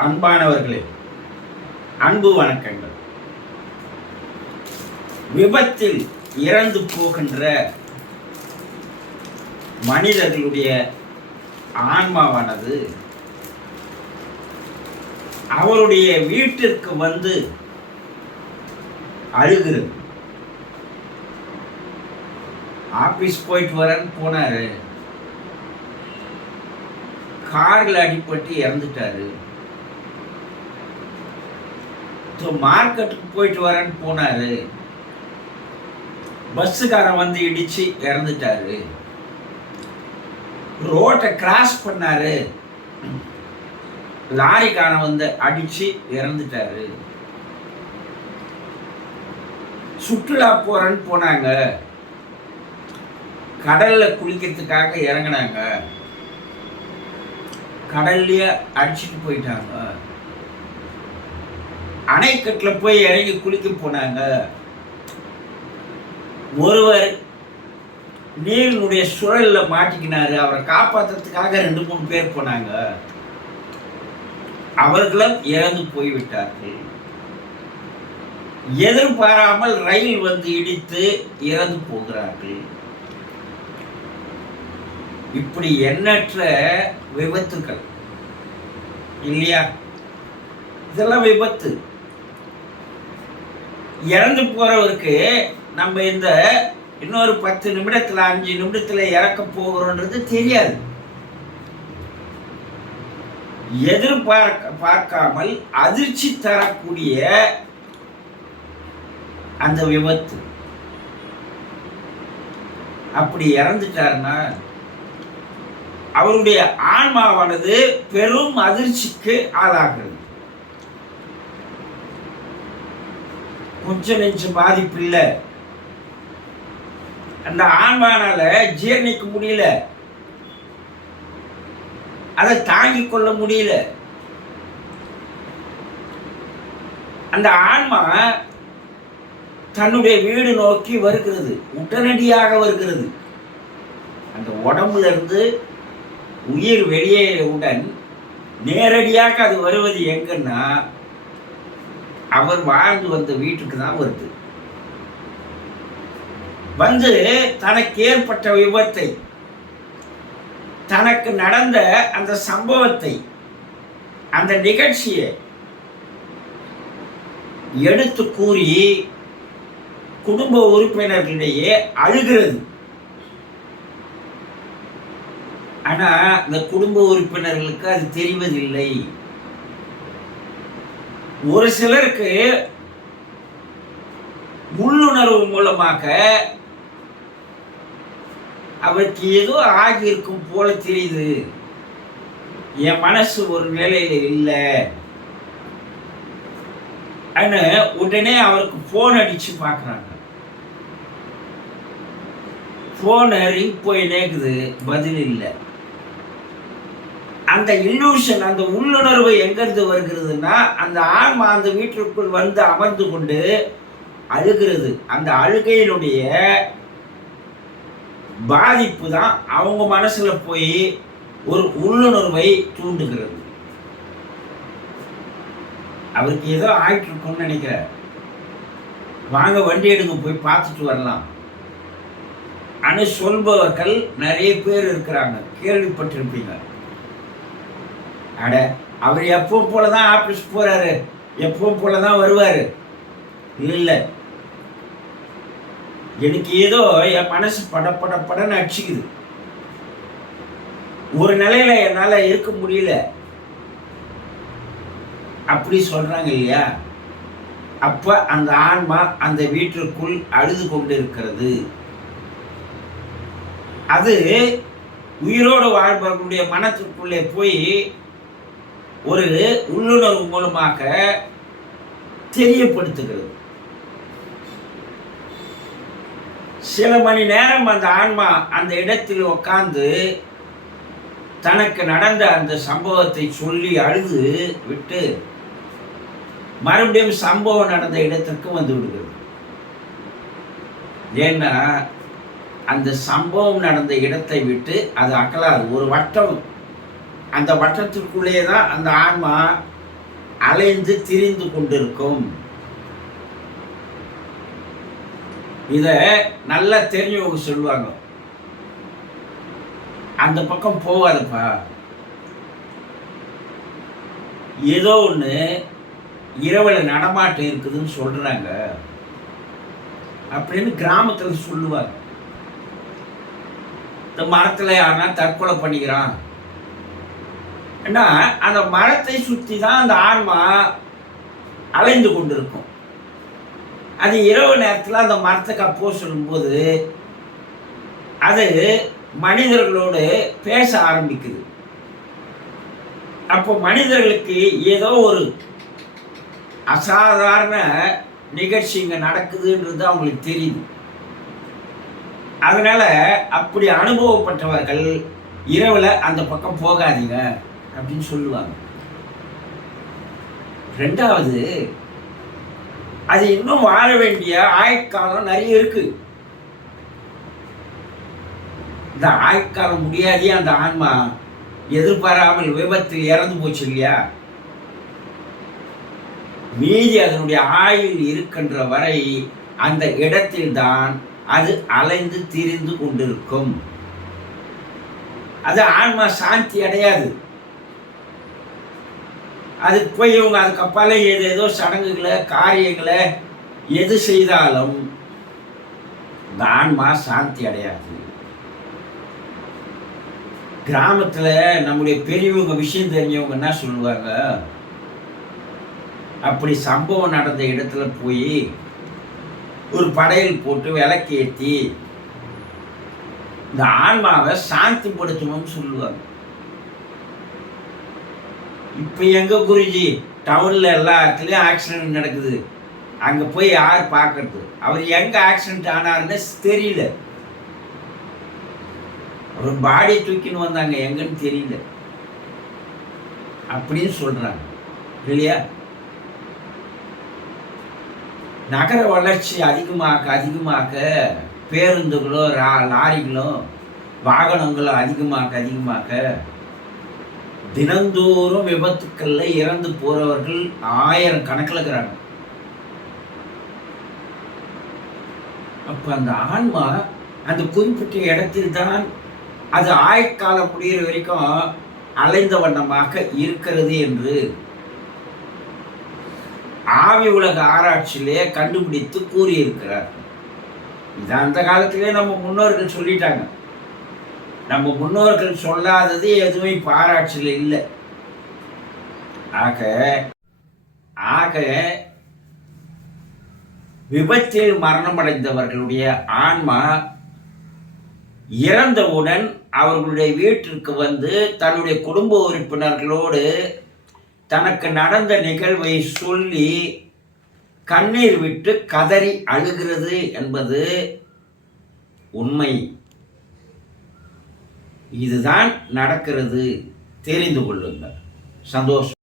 அன்பானவர்களே அன்பு வணக்கங்கள். விபத்தில் இறந்து போகின்ற மனிதர்களுடைய ஆன்மாவானது அவருடைய வீட்டிற்கு வந்து அழுகிறது. ஆபீஸ் போயிட்டு வரேன்னு போனாரு. காரில் அடிபட்டு இறந்துட்டாரு. மார்க்கெட்டுக்கு போயிட்டு வரேன்னு போனாரு. பஸ்ஸுக்காரன் வந்து இடிச்சு இறந்துட்டாரு. ரோட்டை கிராஸ் பண்ணாரு. லாரிக்காரன் வந்து அடிச்சு இறந்துட்டாரு. சுற்றுலா போகிறேன்னு போனாங்க. கடல்ல குளிக்கிறதுக்காக இறங்கினாங்க. கடல்லையே அடிச்சுட்டு போயிட்டாங்க. அணைக்கட்டில் போய் இறங்கி குளிக்க போனாங்க. ஒருவர் நீரினுடைய சுழல்ல மாட்டிக்கினாரு. அவரை காப்பாத்துறதுக்காக ரெண்டு மூணு பேர் போனாங்க. அவர்களும் இறந்து போய்விட்டார்கள். எதிர்பாராமல் ரயில் வந்து இடித்து இறந்து போகிறார்கள். இப்படி எண்ணற்ற விபத்துக்கள் இல்லையா? இதெல்லாம் விபத்து. இறந்து போறவருக்கு நம்ம இந்த இன்னொரு பத்து நிமிடத்துல அஞ்சு நிமிடத்துல இறக்க போகிறோன்றது தெரியாது. எதிர்பார்க்க பார்க்காமல் அதிர்ச்சி தரக்கூடிய அந்த விபத்து. அப்படி இறந்துட்டாருன்னா அவருடைய ஆன்மாவானது பெரும் அதிர்ச்சிக்கு ஆளாகிறது. கொஞ்சம் நெஞ்சு பாதிப்பு இல்லை. அந்த ஆன்மானால ஜீரணிக்க முடியல. அதை தாங்கிக் கொள்ள முடியல. அந்த ஆன்மா தன்னுடைய வீடு நோக்கி வருகிறது. உடனடியாக வருகிறது. அந்த உடம்புல இருந்து உயிர் வெளியேறியவுடன் நேரடியாக அது வருவது எங்கன்னா அவர் வாழ்ந்து வந்த வீட்டுக்கு தான் வருது. வந்து தனக்கு ஏற்பட்ட விபத்தை தனக்கு நடந்த அந்த சம்பவத்தை அந்த நிகழ்ச்சியை எடுத்து கூறி குடும்ப உறுப்பினர்களிடையே அழுகிறது. ஆனால் அந்த குடும்ப உறுப்பினர்களுக்கு அது தெரிவதில்லை. ஒரு சிலருக்கு உள்ளுணர்வு மூலமாக அவருக்கு ஏதோ ஆகியிருக்கும் போல தெரியுது. என் மனசு ஒரு நிலையில இல்லை. உடனே அவருக்கு போன் அடிச்சு பார்க்குறாங்க போன் ரிங் போய் நேக்குது பதில் இல்லை. அந்த இல்லூஷன் அந்த உள்ளுணர்வு எங்கிருந்து வருகிறதுனா அந்த ஆன்மா அந்த வீட்டிற்குள் வந்து அமர்ந்து கொண்டு அழுகிறது. அந்த அழுகையினுடைய பாதிப்பு தான் அவங்க மனசுல போய் ஒரு உள்ளுணர்வை தூண்டுகிறது. அவருக்கு ஏதோ ஆயிட்டு இருக்கும்னு நினைக்கிறேன். வாங்க வண்டி எடுங்க போய் பார்த்துட்டு வரலாம். அனு சொல்பவர்கள் நிறைய பேர் இருக்கிறாங்க. கேள்விப்பட்டிருப்பீங்க. அட அவர் எப்பவும் போல தான் ஆஃபீஸ் போறாரு? எப்பவும் போல தான் வருவார்? இல்லை எனக்கு ஏதோ என் மனசு பட பட படன்னு அடிச்சுக்குது. ஒரு நிலையில என்னால் இருக்க முடியல. அப்படி சொல்றாங்க இல்லையா? அப்ப அந்த ஆன்மா அந்த வீட்டிற்குள் அழுது கொண்டு இருக்கிறது அது உயிரோடு வாழ்பவர்களுடைய மனத்திற்குள்ளே போய் ஒரு உள்ளுணர்வு மூலமாக தெரியப்படுத்துகிறது. சில மணி நேரம் அந்த ஆன்மா அந்த இடத்தில் உட்கார்ந்து தனக்கு நடந்த அந்த சம்பவத்தை சொல்லி அழுது விட்டு மறுபடியும் சம்பவம் நடந்த இடத்திற்கு வந்து விடுகிறது. ஏன்னா அந்த சம்பவம் நடந்த இடத்தை விட்டு அது அகலாது. ஒரு வட்டம் அந்த வட்டத்திற்குள்ளே தான் அந்த ஆன்மா அலைந்து திரிந்து கொண்டிருக்கும். இதை நல்லா தெரிஞ்சவங்க சொல்லுவாங்க. அந்த பக்கம் போகாதப்பா. ஏதோ ஒன்று இரவில் நடமாட்டம் இருக்குதுன்னு சொல்றாங்க. அப்படின்னு கிராமத்தில் சொல்லுவாங்க. இந்த மரத்தில் யாருன்னா தற்கொலை பண்ணிக்கிறான். ஏன்னா அந்த மரத்தை சுற்றி தான் அந்த ஆன்மா அலைந்து கொண்டிருக்கும். அது இரவு நேரத்தில் அந்த மரத்துக்கு அப்போ சொல்லும்போது அது மனிதர்களோடு பேச ஆரம்பிக்குது. அப்போ மனிதர்களுக்கு ஏதோ ஒரு அசாதாரண நிகழ்ச்சி இங்கே நடக்குதுன்றது அவங்களுக்கு தெரியுது. அதனால் அப்படி அனுபவப்பட்டவர்கள் இரவில் அந்த பக்கம் போகாதீங்க. அப்படின்னு சொல்லுவாங்க. ரெண்டாவது அது இன்னும் வாழ வேண்டிய ஆயுட்காலம் நிறைய இருக்கு. இந்த ஆயுட்காலம் முடியாதே அந்த ஆன்மா எதிர்பாராமல் விபத்தில் இறந்து போச்சு இல்லையா? மீதி அதனுடைய ஆயுள் இருக்கின்ற வரை அந்த இடத்தில்தான் அது அலைந்து திரிந்து கொண்டிருக்கும். அது ஆன்மா சாந்தி அடையாது. அதுக்கு போய் இவங்க அதுக்கப்பால் ஏதோ ஏதோ சடங்குகளை காரியங்களை எது செய்தாலும் இந்த ஆன்மா சாந்தி அடையாது. கிராமத்தில் நம்முடைய பெரியவங்க விஷயம் தெரிஞ்சவங்க என்ன சொல்லுவாங்க? அப்படி சம்பவம் நடந்த இடத்துல போய் ஒரு படையல் போட்டு விளக்கேற்றி இந்த ஆன்மாவை சாந்திப்படுத்தணும்னு சொல்லுவாங்க. இப்போ எங்கே குருஜி? டவுனில் எல்லா இடத்துலையும் ஆக்சிடென்ட் நடக்குது. அங்கே போய் யார் பார்க்கறது? அவர் எங்கே ஆக்சிடென்ட் ஆனாருன்னு தெரியல. அவர் பாடி தூக்கின்னு வந்தாங்க. எங்கன்னு தெரியல. அப்படின்னு சொல்கிறாங்க இல்லையா? நகர வளர்ச்சி அதிகமாக்க அதிகமாக்க பேருந்துகளோ ரா லாரிகளோ வாகனங்களோ அதிகமாக்க அதிகமாக்க தினந்தோறும் விபத்துக்கள்ல இறந்து போறவர்கள் ஆயிரம் கணக்கில் இருக்கிறாங்க அப்ப அந்த ஆன்மா அந்த குறிப்பிட்ட இடத்தில் தான் அது ஆயக்காலம் முடிகிற வரைக்கும் அலைந்த வண்ணமாக இருக்கிறது என்று ஆவி உலக ஆராய்ச்சியிலே கண்டுபிடித்து கூறியிருக்கிறார். இது அந்த காலத்திலே நம்ம முன்னோர்கள் சொல்லிட்டாங்க. நம்ம முன்னோர்கள் சொல்லாதது எதுவும் பாராட்சியில் இல்லை. ஆக ஆக விபத்தில் மரணமடைந்தவர்களுடைய ஆன்மா இறந்தவுடன் அவர்களுடைய வீட்டிற்கு வந்து தன்னுடைய குடும்ப உறுப்பினர்களோடு தனக்கு நடந்த நிகழ்வை சொல்லி கண்ணீர் விட்டு கதறி அழுகிறது என்பது உண்மை. இதுதான் நடக்கிறது. தெரிந்து கொள்ளுங்கள். சந்தோஷம்.